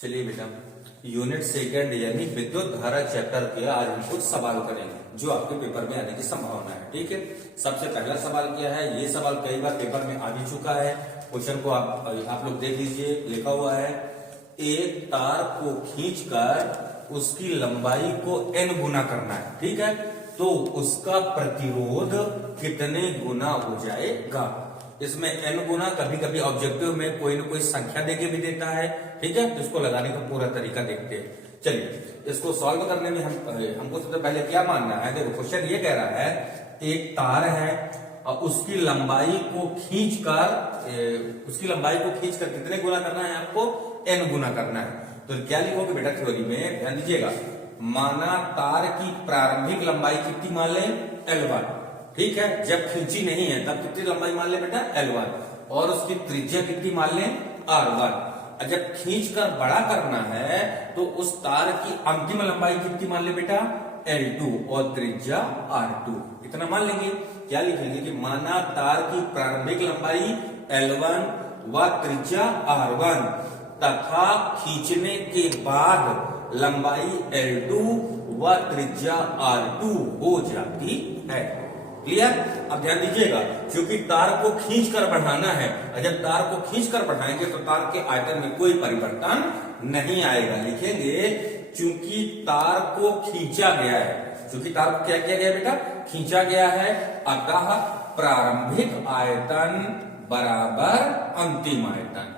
चलिए बेटा, unit second यानी विद्युत धारा चैप्टर के आज हम कुछ सवाल करेंगे जो आपके पेपर में आने की संभावना है। ठीक है, सबसे पहला सवाल क्या है, ये सवाल कई बार पेपर में आ भी चुका है। क्वेश्चन को आप लोग देख लीजिए, लिखा हुआ है एक तार को खींचकर उसकी लंबाई को n गुना करना है। ठीक है, तो उसका प्रतिरोध कितने गुना हो जाएगा। इसमें n गुना कभी कभी ऑब्जेक्टिव में कोई ना कोई संख्या देके भी देता है। ठीक है, तो इसको लगाने का पूरा तरीका देखते हैं। चलिए, इसको सॉल्व करने में हमको सबसे पहले क्या मानना है। देखो, क्वेश्चन ये कह रहा है एक तार है और उसकी लंबाई को खींचकर कितने गुना करना है, आपको n गुना करना है। तो क्या लिखोगे बेटा थ्योरी में, ध्यान दीजिएगा। माना तार की प्रारंभिक लंबाई कितनी मान लें, L1। ठीक है, जब खींची नहीं है तब कितनी लंबाई मान लें बेटा, L1। और उसकी त्रिज्या कितनी मान लें, R1। जब खींचकर बड़ा करना है तो उस तार की अंतिम लंबाई कितनी मान ले बेटा, L2 और त्रिज्या R2। इतना मान लेंगे। क्या लिखेंगे कि माना तार की प्रारंभिक लंबाई L1 व त्रिज्या R1 तथा खींचने के बाद लंबाई L2 व त्रिज्या R2 हो जाती है। क्लियर। अब ध्यान दीजिएगा, क्योंकि तार को खींचकर बढ़ाना है, और जब तार को खींचकर बढ़ाएंगे तो तार के आयतन में कोई परिवर्तन नहीं आएगा। लिखेंगे चूंकि तार को खींचा गया है, चूंकि तार को क्या किया गया बेटा, खींचा गया है, अतः प्रारंभिक आयतन बराबर अंतिम आयतन।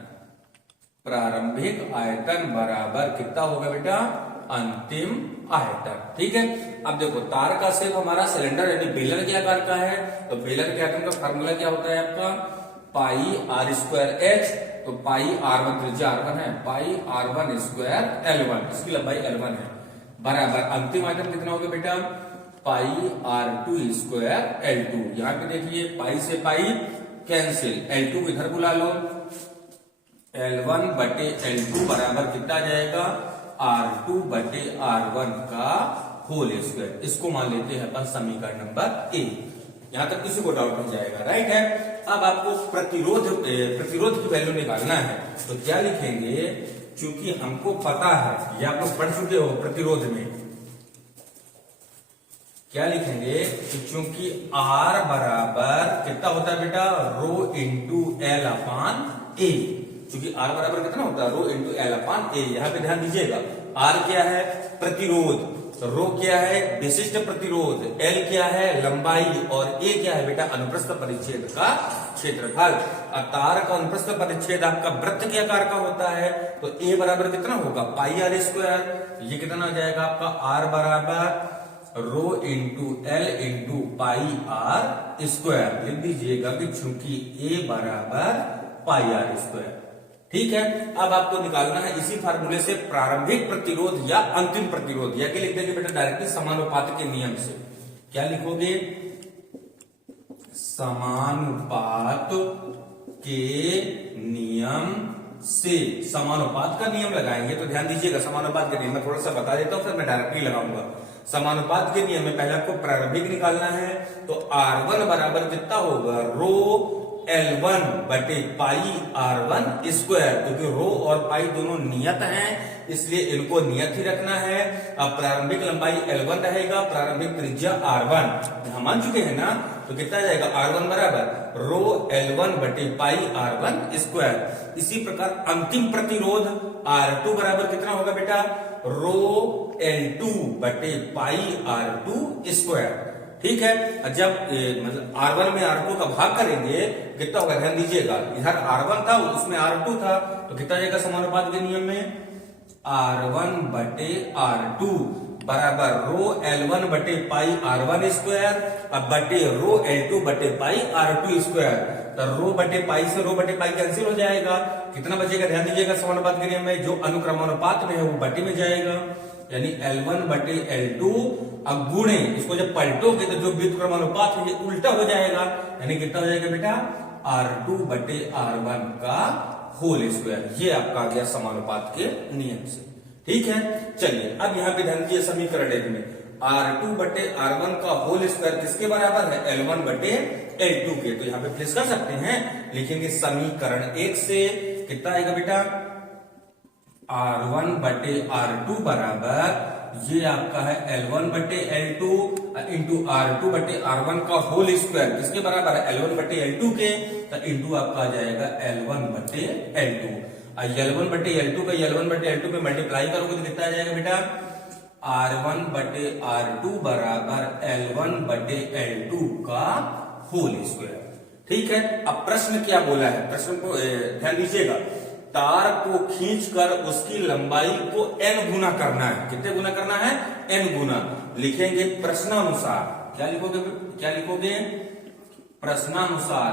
प्रारंभिक आयतन बराबर कितना होगा बेटा, अंतिम आयतन। ठीक है, अब देखो तार का शेप हमारा सिलेंडर यानी बेलन के आकार का है, तो बेलन के आयतन का फार्मूला क्या होता है आपका, पाई आर स्क्वायर एच। तो पाई R1 त्रिज्या R1 है, पाई R1 स्क्वायर L1, इसकी लंबाई L1 है, बराबर अंतिम आयतन कितना होगा बेटा, पाई R2 स्क्वायर L2। यहाँ पे देखिए पाई से पाई कैंसिल, L2 इधर बुला लो, L1 बटे L2 बराबर कितना जाएगा, R2 बटे R1 का होल स्क्वायर। इसको मान लेते हैं अपन समीकरण नंबर ए। यहां तक किसी को डाउट नहीं जाएगा, राइट है। अब आपको प्रतिरोध की वैल्यू निकालना है, तो क्या लिखेंगे, क्योंकि हमको पता है, ये आप लोग पढ़ चुके हो प्रतिरोध में, क्या लिखेंगे कि चूंकि R बराबर कितना होता है बेटा, रो इंटू L अपान ए। क्योंकि R बराबर कितना होता है, रो इंटू L अपान ए। यहां पे ध्यान दीजिएगा, R क्या है, प्रतिरोध, रो क्या है, विशिष्ट प्रतिरोध, L क्या है, लंबाई, और A क्या है बेटा, अनुप्रस्थ परिच्छेद का क्षेत्रफल। तार का अनुप्रस्थ परिच्छेद आपका वृत्त के आकार का होता है, तो A बराबर कितना होगा, पाई आर स्क्वायर। ये कितना हो जाएगा आपका, R बराबर rho into L into pi R square. लिख दीजिएगा कि चूंकि A बराबर पाई आर स्क्वायर। ठीक है, अब आपको निकालना है इसी फार्मूले से प्रारंभिक प्रतिरोध या अंतिम प्रतिरोध, या लिख देंगे बेटा डायरेक्टली समानुपात के नियम से। क्या लिखोगे, समानुपात के नियम से, समानुपात का नियम लगाएंगे। तो ध्यान दीजिएगा, समानुपात के नियम में थोड़ा सा बता देता हूं, फिर मैं डायरेक्टली लगाऊंगा। समानुपात के नियम में पहले आपको प्रारंभिक निकालना है, तो R1 बराबर कितना होगा, रो L1 बटे पाई R1 स्क्वायर। क्योंकि रो और पाई दोनों नियत हैं, इसलिए इनको नियत ही रखना है। अब प्रारंभिक लंबाई L1 रहेगा, प्रारंभिक त्रिज्या R1 हम मान चुके हैं ना, तो कितना जाएगा, R1 बराबर रो L1 बटे पाई R1 स्क्वायर। इसी प्रकार अंतिम प्रतिरोध R2 बराबर कितना होगा बेटा, रो L2 बटे पाई R2 स्क्वायर। ठीक है, जब मतलब R1 में R2 का भाग करेंगे कितना होगा, ध्यान दीजिएगा, इधर R1 था उसमें R2 था, तो कितना जाएगा समानुपात के नियम में, R1 बटे R2 बराबर रो L1 बटे पाई R1 स्क्वायर, अब बटे रो L2 बटे पाई R2 स्क्वायर। तो रो बटे पाई से रो बटे पाई कैंसिल हो जाएगा, कितना बचेगा, ध्यान दीजिएगा, समानुपात के नियम में जो अनुक्रमानुपात में है वो बटे में जाएगा, यानी L1 बटे L2। अब गुणे, इसको जब पलटोगे तो जो व्युत्क्रमानुपात है ये उल्टा हो जाएगा, यानी कितना हो जाएगा बेटा, R2 बटे R1 का होल स्क्वायर। ये आपका आ गया समानुपात के नियम से। ठीक है, चलिए अब यहाँ पे ध्यान दीजिए, समीकरण एक में R2 बटे R1 का होल स्क्वायर किसके बराबर है, L1 बटे L2 के। तो यहाँ पे प्लेस कर सकते हैं, लिखेंगे समीकरण एक से कितना आएगा बेटा, R1 बटे R2 बराबर ये आपका है L1 बटे L2 इंटू R2 बटे R1 का होल स्क्वायर किसके बराबर है L1 बटे L2 के, तो इंटू आपका आ जाएगा L1 बटे L2। L1 बटे L2 का L1 बटे L2 पे मल्टीप्लाई करोगे तो कितना आ जाएगा बेटा R1 बटे R2 बराबर L1 बटे L2 का होल स्क्वायर। ठीक है, अब प्रश्न क्या बोला है, प्रश्न को ध्यान दीजिएगा। तार को खींचकर उसकी लंबाई को n गुना करना है। कितने गुना करना है? n गुना। लिखेंगे प्रश्नानुसार, क्या लिखोगे प्रश्नानुसार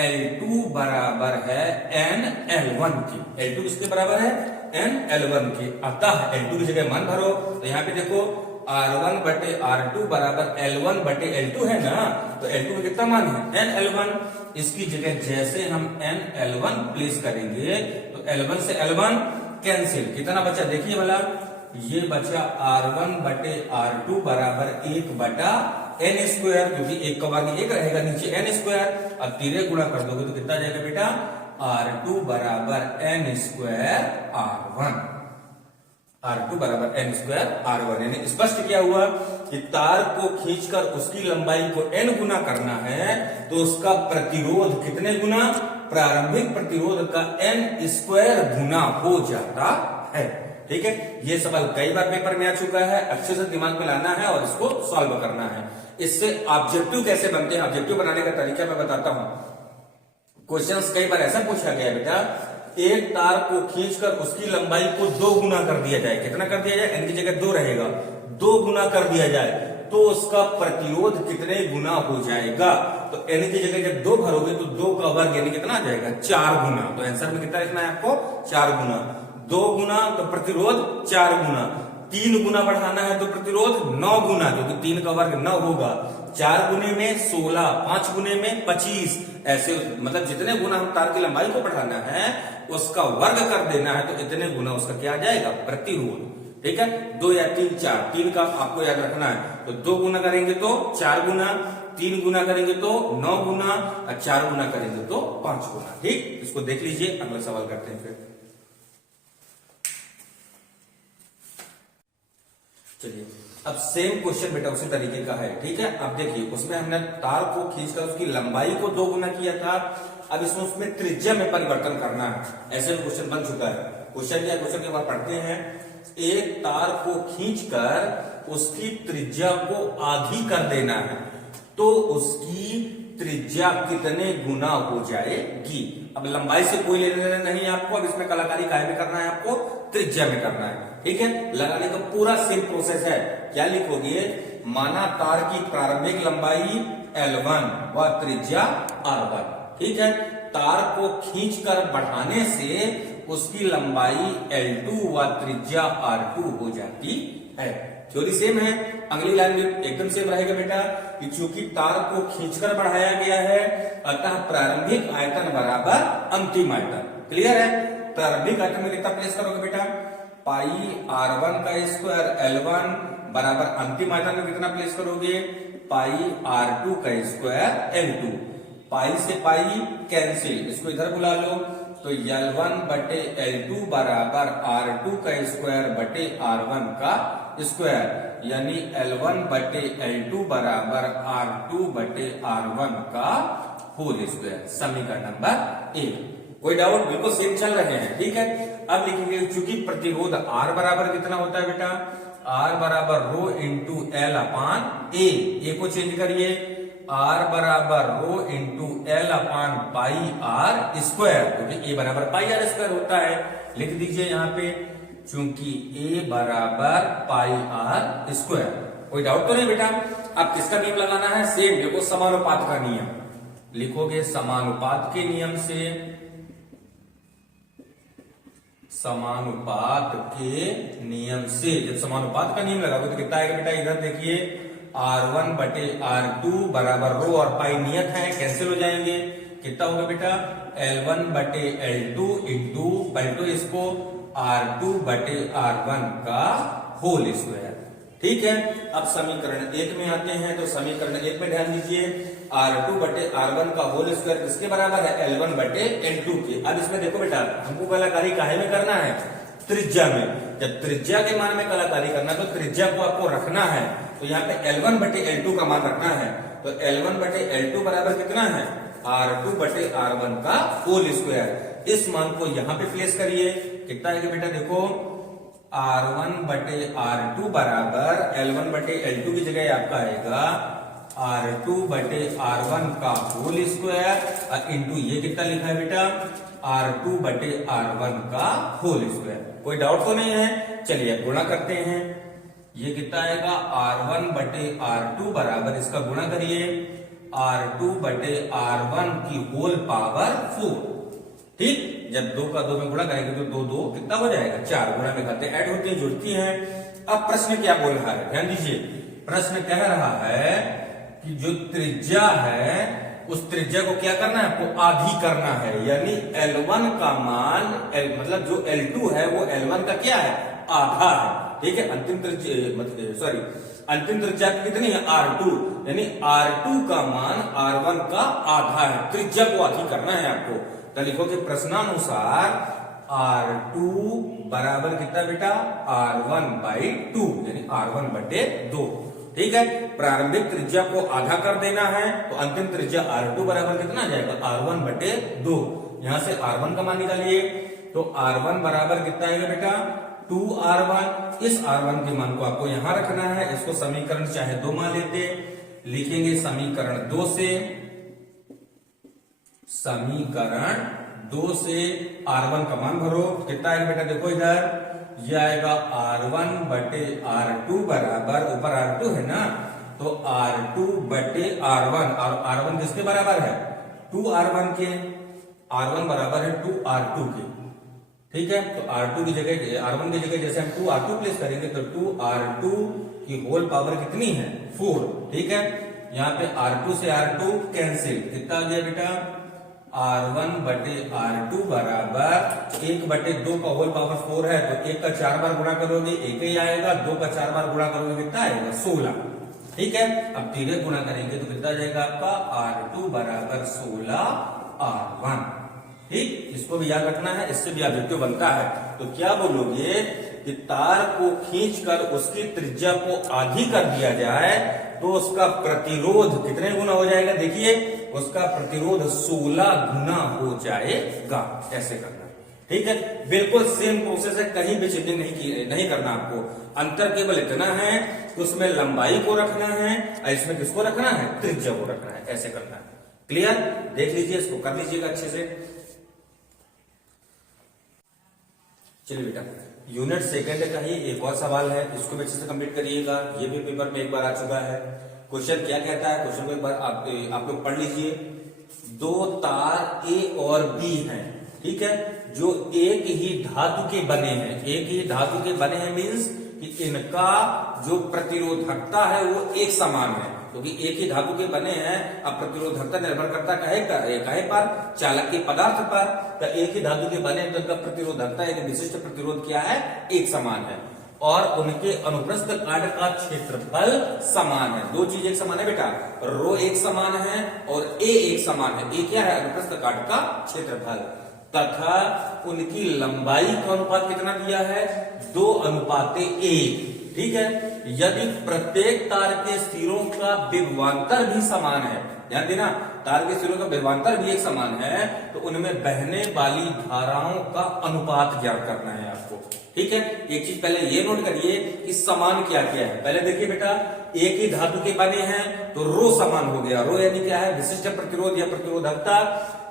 L2 बराबर है n L1 की। L2 किसके बराबर है? n L1 की। अतः L2 की जगह मान भरो, तो यहाँ पे देखो R1 बटे R2 बराबर L1 बटे L2 है ना, तो L2 का कितना मान है? n L1। इसकी जगह जैसे हम n L1 प्लेस करेंगे तो L1 से L1 कैंसिल, कितना बचा देखिए भला, ये बचा R1 बटे R2 बराबर 1 बटा n स्क्वायर, क्योंकि एक का वर्ग 1 रहेगा, नीचे n स्क्वायर। अब तीरे गुणा कर दोगे तो कितना आ जाएगा बेटा R2 बराबर n स्क्वायर R1। R2 बराबर n स्क्वायर R1। यानी स्पष्ट क्या हुआ कि तार को खींचकर उसकी लंबाई को n गुना करना है तो उसका प्रतिरोध कितने गुना? प्रारंभिक प्रतिरोध का n स्क्वायर गुना हो जाता है। ठीक है, ये सवाल कई बार पेपर में आ चुका है, अच्छे से दिमाग में लाना है और इसको सॉल्व करना है। इससे ऑब्जेक्टिव कैसे बनते हैं, ऑब्जेक्टिव बनाने का तरीका मैं बताता हूं। क्वेश्चंस कई बार ऐसा पूछा गया बेटा, एक तार को खींचकर उसकी लंबाई को 2 गुना कर दिया जाए। कितना कर दिया जाए? n की जगह 2 रहेगा, 2 गुना कर दिया जाए तो उसका प्रतिरोध कितने गुना हो जाएगा? तो n की जगह जब 2 भरोगे तो 2 का वर्ग यानी कितना आ जाएगा? 4 गुना। तो आंसर में कितना लिखना है आपको? 4 गुना। 2 गुना तो प्रतिरोध 4 गुना, 3 गुना बढ़ाना है तो प्रतिरोध 9 गुना, क्योंकि 3 का वर्ग 9 होगा। 4 गुने में 16, 5 गुने में 25, ऐसे मतलब जितने गुना हम तार की लंबाई को बढ़ाना है उसका वर्ग कर देना है तो इतने गुना उसका क्या आ जाएगा? प्रतिरोध। ठीक है, 2 या 3, 4, 3 का आपको याद रखना है, तो 2 गुना करेंगे तो 4 गुना, 3 गुना करेंगे तो 9 गुना, और 4 गुना करेंगे तो 5 गुना। ठीक, इसको देख लीजिए, अगला सवाल करते हैं फिर। चलिए, अब सेम क्वेश्चन बेटा उसी तरीके का है। ठीक है, अब देखिए उसमें हमने तार को खींचकर उसकी लंबाई को 2 गुना किया था, अब इसमें उसमें त्रिज्या में परिवर्तन करना है। ऐसे क्वेश्चन बन चुका है। क्वेश्चन क्या, क्वेश्चन के बाद पढ़ते हैं। एक तार को खींचकर उसकी त्रिज्या को आधी कर देना है तो उसकी त्रिज्या कितने गुना हो जाएगी? अब लंबाई से कोई लेना देना नहीं है आपको, अब इसमें कलाकारी काहे में करना है आपको? त्रिज्या में करना है। ठीक है, लगाने का पूरा सेम प्रोसेस है। क्या लिखोगे? माना तार की प्रारंभिक लंबाई L1 व त्रिज्या R1। ठीक है, तार को खींचकर बढ़ाने से उसकी लंबाई L2 व त्रिज्या R2 हो जाती है। थ्योरी सेम है, अगली लाइन में एकदम सेम रहेगा बेटा कि चूंकि तार को खींचकर बढ़ाया गया है अतः प्रारंभिक आयतन बराबर अंतिम आयतन। क्लियर है? प्रारंभिक आयतन में कितना प्लेस करोगे बेटा? पाई R1 का स्क्वायर L1 बराबर अंतिम आयतन में कितना प्लेस करोगे? पाई R2 का स्क्वायर L2। पाई से पाई कैंसिल, इसको इधर बुला लो, तो L1 बटे L2 बराबर R2 का स्क्वायर बटे R1 का स्क्वायर, यानी L1 बटे L2 बराबर R2 बटे R1 का होल स्क्वायर। समीकरण नंबर 1। कोई डाउट? बिल्कुल सेम चल रहे हैं। ठीक है, अब लिखेंगे चूंकि प्रतिरोध R बराबर कितना होता है बेटा? R बराबर रो इंटू L अपान ए को चेंज करिए, R बराबर रो इंटू L अपान पाई R स्क्वायर, क्योंकि A बराबर पाई R स्क्वायर होता है। लिख दीजिए यहाँ पे, चूंकि A बराबर पाई R स्क्वायर। कोई डाउट तो नहीं बेटा? अब किसका नियम लगाना है? सेम, देखो समानुपात का नियम लिखोगे। समानुपात के नियम से, समानुपात के नियम से जब समानुपात का नियम लगाओगे तो कितना आएगा बेटा? इधर देखिए, R1 बटे R2 बराबर रो और पाई नियत है, कैंसिल हो जाएंगे। कितना होगा बेटा? L1 बटे L2 इंटू पलटो इसको R2 बटे R1 का होल स्क्वायर। ठीक है, अब समीकरण 1 में आते हैं, तो समीकरण 1 में ध्यान दीजिए, R2 बटे R1 का होल स्क्वायर किसके बराबर है? L1 बटे L2 के। अब इसमें देखो बेटा, हमको कलाकारी काहे में करना है? त्रिज्या में। जब त्रिज्या के मान में कलाकारी करना है तो त्रिज्या को आपको रखना है, तो यहाँ पे L1 बटे L2 का मान रखना है। तो L1 बटे L2 बराबर कितना है, R2 बटे R1 का होल स्क्वायर। इस मान को यहाँ पे प्लेस करिए, कितना है बेटा, देखो R1 बटे R2 बराबर L1 बटे L2 की जगह आपका आएगा R2 बटे R1 का होल स्क्वायर और इंटू ये कितना लिखा है बेटा, R2 बटे R1 का होल स्क्वायर। कोई डाउट तो नहीं है? चलिए गुणा करते हैं। ये कितना आएगा, R1 बटे R2 बराबर, इसका गुणा करिए R2 बटे R1 की होल पावर 4। ठीक, जब 2 का 2 में गुणा करेंगे तो 2 2 कितना हो जाएगा, 4। गुणा में खाते ऐड होती है, जुड़ती हैं। अब प्रश्न क्या बोल रहा है, ध्यान दीजिए। प्रश्न कह रहा है कि जो त्रिज्या है उस त्रिज्या को क्या करना है, आपको आधी करना है। यानी L1 का मान मतलब जो L2 है वो L1 का क्या है, आधा है। ठीक है, अंतिम त्रिज्या कितनी है, R2, यानी R2 का मान R1 का आधा है। त्रिज्या को आधी करना है आपको। तो लिखो कि प्रश्नानुसार R2 बराबर कितना बेटा, R1 बाई 2, यानी R1 बटे 2। ठीक है, प्रारंभिक त्रिज्या को आधा कर देना है, तो अंतिम त्रिज्या R2 बराबर कितना आ जाएगा, R1 बटे 2। यहां से R1 का मान निकालिए, तो R1 बराबर कितना आएगा बेटा, 2R1। इस R1 के मान को आपको यहां रखना है। इसको समीकरण चाहे 2 मान लेते, लिखेंगे समीकरण 2 से, समीकरण 2 से R1 का मान भरो, कितना आएगा बेटा, देखो इधर ये आएगा R1 बटे R2 बराबर, ऊपर R2 है ना, तो R2 बटे R1, और R1 किसके बराबर है, 2R1 के। R1 बराबर है 2R2 के। ठीक है, तो R2 की जगह, R1 की जगह जैसे हम 2R2 प्लेस करेंगे तो 2R2 की होल पावर कितनी है, 4। ठीक है, यहाँ पे R2 से R2 कैंसिल, कितना आ गया बेटा, R1 बटे R2 बराबर 1 बटे 2 का होल पावर 4 है, तो 1 का 4 बार गुणा करोगे 1 ही आएगा, 2 का 4 बार गुणा करोगे कितना आएगा, 16। ठीक है, अब सीधे गुणा करेंगे तो कितना जाएगा आपका, R2 बराबर 16R1। ठीक, इसको भी याद रखना है, इससे भी ऑब्जेक्टिव बनता है। तो क्या बोलोगे कि तार को खींचकर उसकी त्रिज्या को आधी कर दिया जाए तो उसका प्रतिरोध कितने गुना हो जाएगा, देखिए उसका प्रतिरोध 16 गुना हो जाएगा। ऐसे करना, ठीक है, बिल्कुल सेम प्रोसेस है, कहीं भी चेंजिंग नहीं करना आपको। अंतर केवल इतना है कि उसमें लंबाई को रखना है और इसमें किसको रखना है, त्रिज्या को रखना है। ऐसे करना है, क्लियर? देख लीजिए, इसको कर लीजिएगा अच्छे से। चलिए बेटा, यूनिट सेकंड का ही एक और सवाल है, इसको भी अच्छे से कंप्लीट करिएगा। ये भी पेपर में एक बार आ चुका है। क्वेश्चन क्या कहता है, क्वेश्चन को एक बार आप लोग पढ़ लीजिए। 2 तार A और B हैं, ठीक है, जो एक ही धातु के बने हैं। एक ही धातु के बने हैं मीन्स कि इनका जो प्रतिरोधकता है वो एक समान है, क्योंकि एक ही धातु के बने हैं। अब प्रतिरोधकता निर्भर करता काहे पर, चालक के पदार्थ पर। तो एक ही धातु के बने तो इनका प्रतिरोधकता यानी विशिष्ट प्रतिरोध क्या है, एक समान है। और उनके अनुप्रस्थ काट का क्षेत्रफल समान है। 2 चीज एक समान है बेटा, रो एक समान है और ए एक समान है। ए क्या है, अनुप्रस्थ काट का क्षेत्रफल, तथा उनकी लंबाई का अनुपात कितना दिया है, 2:1। ठीक है, यदि प्रत्येक तार के सिरों का विभवांतर भी समान है, ध्यान देना, तार के सिरों का विभवांतर भी एक समान है, तो उनमें बहने वाली धाराओं का अनुपात ज्ञात करना है आपको। ठीक है, एक चीज पहले ये नोट करिए कि समान क्या क्या है। पहले देखिए बेटा, एक ही धातु के बने हैं तो रो समान हो गया। रो यानी क्या है, विशिष्ट प्रतिरोध या प्रतिरोधकता।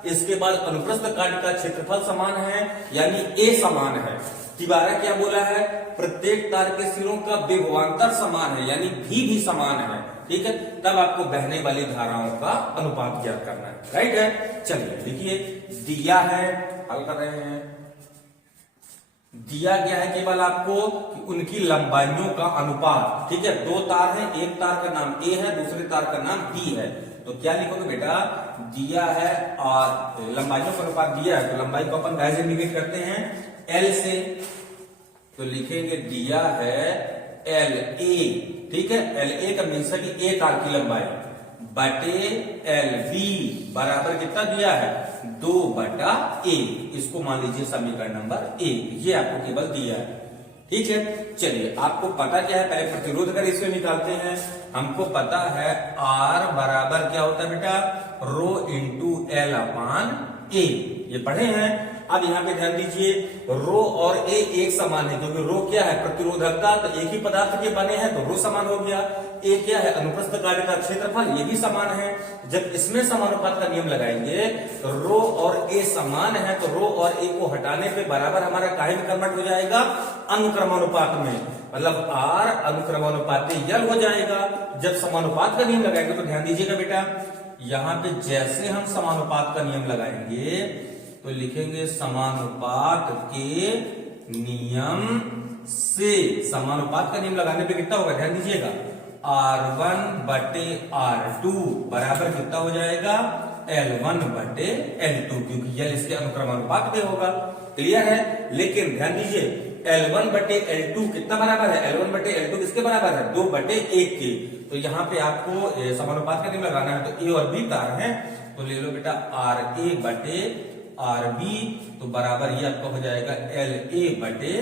इसके बाद अनुप्रस्थ काट का क्षेत्रफल समान है यानी ए समान है। तिबारा क्या बोला है, प्रत्येक तार के सिरों का विभवांतर समान है यानी भी समान है। ठीक है, तब आपको बहने वाली धाराओं का अनुपात ज्ञात करना है। राइट है, चलिए देखिए, दिया है, हल कर रहे हैं। दिया गया है केवल आपको कि उनकी लंबाइयों का अनुपात। ठीक है, 2 तार हैं, एक तार का नाम ए है, दूसरे तार का नाम बी है। तो क्या लिखोगे बेटा, दिया है और लंबाइयों का अनुपात दिया है, तो लंबाई को अपन कैसे इंडिकेट करते हैं, एल से। तो लिखेंगे दिया है एल ए। ठीक है, एल ए का मीन्स है कि ए तार की लंबाई, बटे LB बराबर कितना दिया है 2/A। इसको मान लीजिए समीकरण नंबर 1, ये आपको केवल दिया है। ठीक है, चलिए आपको पता क्या है, पहले प्रतिरोध का रेशियो निकालते हैं। हमको पता है R बराबर क्या होता है बेटा, रो इंटू L अपान A, ये पढ़े हैं। अब यहाँ पे ध्यान दीजिए, रो और A एक समान है, क्योंकि रो क्या है प्रतिरोधकता, तो एक ही पदार्थ के बने हैं तो रो समान हो गया। A क्या है अनुप्रस्थ काट का क्षेत्रफल, ये भी समान है। जब इसमें समानुपात का नियम लगाएंगे तो रो और A समान है, तो रो और A को हटाने पे बराबर हमारा काहे में कन्वर्ट हो जाएगा, अनुक्रमानुपात में, मतलब R अनुक्रमानुपात L हो जाएगा। जब समानुपात का नियम लगाएंगे तो ध्यान दीजिएगा बेटा, यहाँ पे जैसे हम समानुपात का नियम लगाएंगे तो लिखेंगे समानुपात के नियम से, समानुपात का नियम लगाने पे कितना होगा ध्यान दीजिएगा, R1 बटे R2 बराबर कितना हो जाएगा L1 बटे L2, क्योंकि L इसके अनुक्रमानुपात में होगा। क्लियर है, लेकिन ध्यान दीजिए L1 बटे L2 कितना बराबर है, L1 बटे L2 किसके बराबर है 2/1 के। तो यहाँ पे आपको समानुपात का नियम लगाना है, तो A और B तार है, तो ले लो बेटा RA बटे RB, तो बराबर ये आपका हो जाएगा LA बटे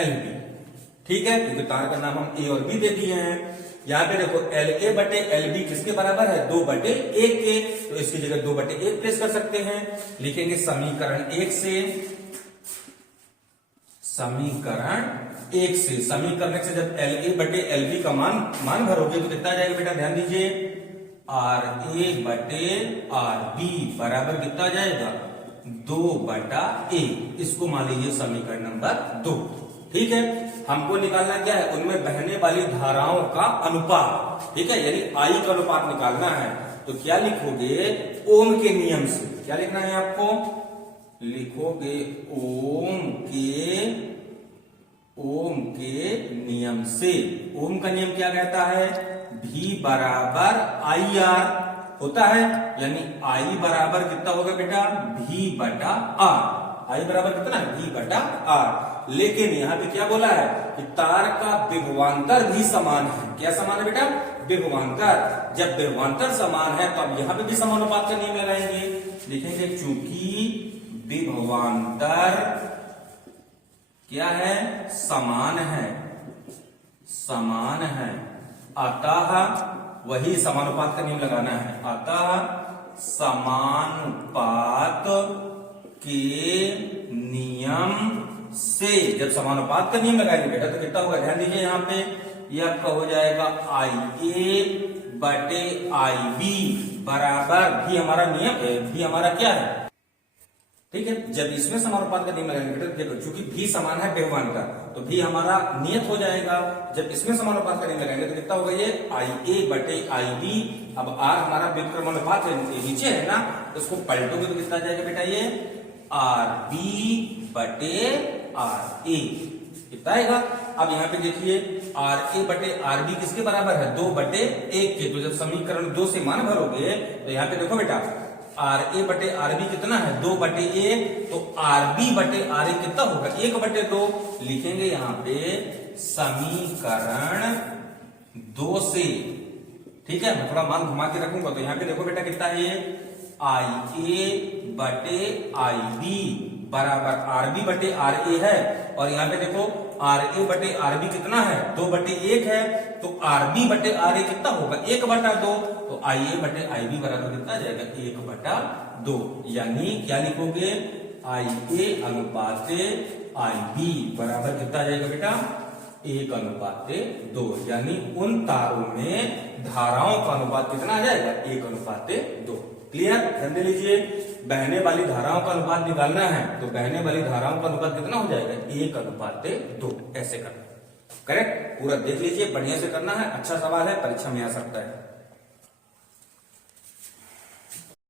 LB। ठीक है, क्योंकि तार का नाम हम A और B दे दिए हैं। यहाँ पे देखो LA बटे LB किसके बराबर है 2/1 के, तो इसकी जगह 2/1 प्लेस कर सकते हैं। लिखेंगे समीकरण 1 से, समीकरण 1 से, समीकरण 1 से जब LA बटे LB का मान भरोगे तो कितना जाएगा बेटा, ध्यान दीजिए RA बटे RB बराबर कितना जाएगा 2/A। इसको मान लीजिए समीकरण नंबर 2। ठीक है, हमको निकालना क्या है, उनमें बहने वाली धाराओं का अनुपात। ठीक है, यानी I का अनुपात निकालना है, तो क्या लिखोगे ओम के नियम से। क्या लिखना है आपको, लिखोगे ओम के नियम से। ओम का नियम क्या कहता है, V बराबर IR होता है, यानी I बराबर कितना होगा बेटा V/R। I बराबर कितना है V/R। लेकिन यहाँ पे क्या बोला है कि तार का विभवांतर भी समान है। क्या समान है बेटा, विभवांतर। जब विभवांतर समान है तो अब यहाँ पे भी समानुपात का नियम लगाएंगे। लिखेंगे चूंकि विभवांतर क्या है, समान है, अतः वही समानुपात का नियम लगाना है, अतः समानुपात के नियम से। जब समानुपात का नियम लगाएंगे बेटा तो कितना होगा, ध्यान दीजिए यहाँ पे, ये आपका हो जाएगा IA बटे IB बराबर भी हमारा नियम है, भी हमारा क्या है। ठीक है, जब इसमें समानुपात का नियम लगाएंगे बेटा, देखो चूंकि भी समान है विभवांतर, तो भी हमारा नियत हो जाएगा। जब इसमें समानुपात का नियम लगाएंगे तो कितना होगा, ये IA बटे IB। अब R हमारा व्युत्क्रमानुपात है, नीचे है ना, तो उसको पलटोगे तो कितना जाएगा बेटा, ये RB बटे RA कितना आएगा। अब यहाँ पे देखिए RA बटे RB किसके बराबर है 2/1 के। तो जब समीकरण 2 से मान भरोगे तो यहाँ पे देखो बेटा RA बटे RB कितना है 2/1, तो RB बटे RA कितना होगा 1/2। लिखेंगे यहाँ पे समीकरण 2 से। ठीक है, मैं थोड़ा मान घुमा के रखूंगा, तो यहाँ पे देखो बेटा कितना है, IA बटे IB बराबर RB बटे RA है, और यहाँ पे देखो RA बटे RB कितना है 2/1 है, तो RB बटे RA कितना होगा 1/2, तो IA बटे IB बराबर कितना जाएगा 1/2। यानी क्या लिखोगे, IA अनुपात IB बराबर कितना जाएगा बेटा 1/2। यानी उन तारों में धाराओं का अनुपात कितना आ जाएगा 1/2। क्लियर, ध्यान दे लीजिए, बहने वाली धाराओं का अनुपात निकालना है, तो बहने वाली धाराओं का अनुपात कितना हो जाएगा 1/2। ऐसे करना, करेक्ट। पूरा देख लीजिए, बढ़िया से करना है, अच्छा सवाल है, परीक्षा में आ सकता है।